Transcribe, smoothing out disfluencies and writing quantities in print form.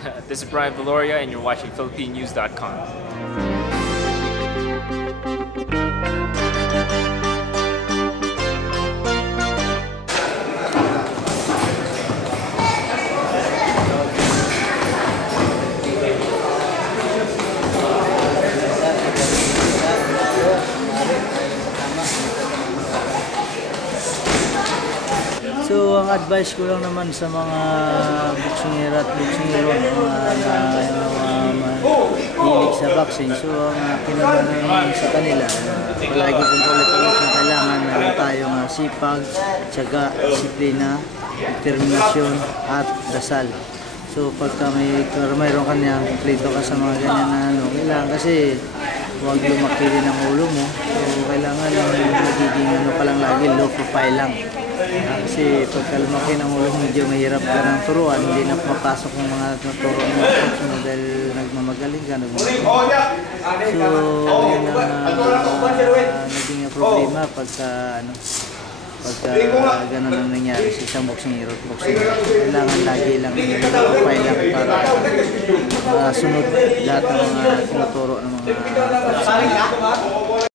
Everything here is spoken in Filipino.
This is Brian Valoria, and you're watching PhilippineNews.com. So, ang advice ko lang naman sa mga boksingero at boksingero na hilig sa boxing. So, ang kinamanayan sa kanila, palagi kong ulit-ulit na kailangan meron tayong sipag, tiyaga, disiplina, determinasyon, at dasal. So, pagka mayroon ka niya, kompleto ka sa mga ganyan na kailangan kasi huwag lumaki din ang ulo mo. So, kailangan magiging pa lang lagi, low profile lang. Kasi pagka lumaki ng ulo, medyo mahirap ka ng turuan, hindi na mapasok yung mga turuan mo dahil nagmamagaling ka. So, yun ang naging problema pagka gano'n ang nangyari sa isang boksingero. Kailangan lagi lang profile lang para sunod lahat ng mga tinuturo ng mga boksingero.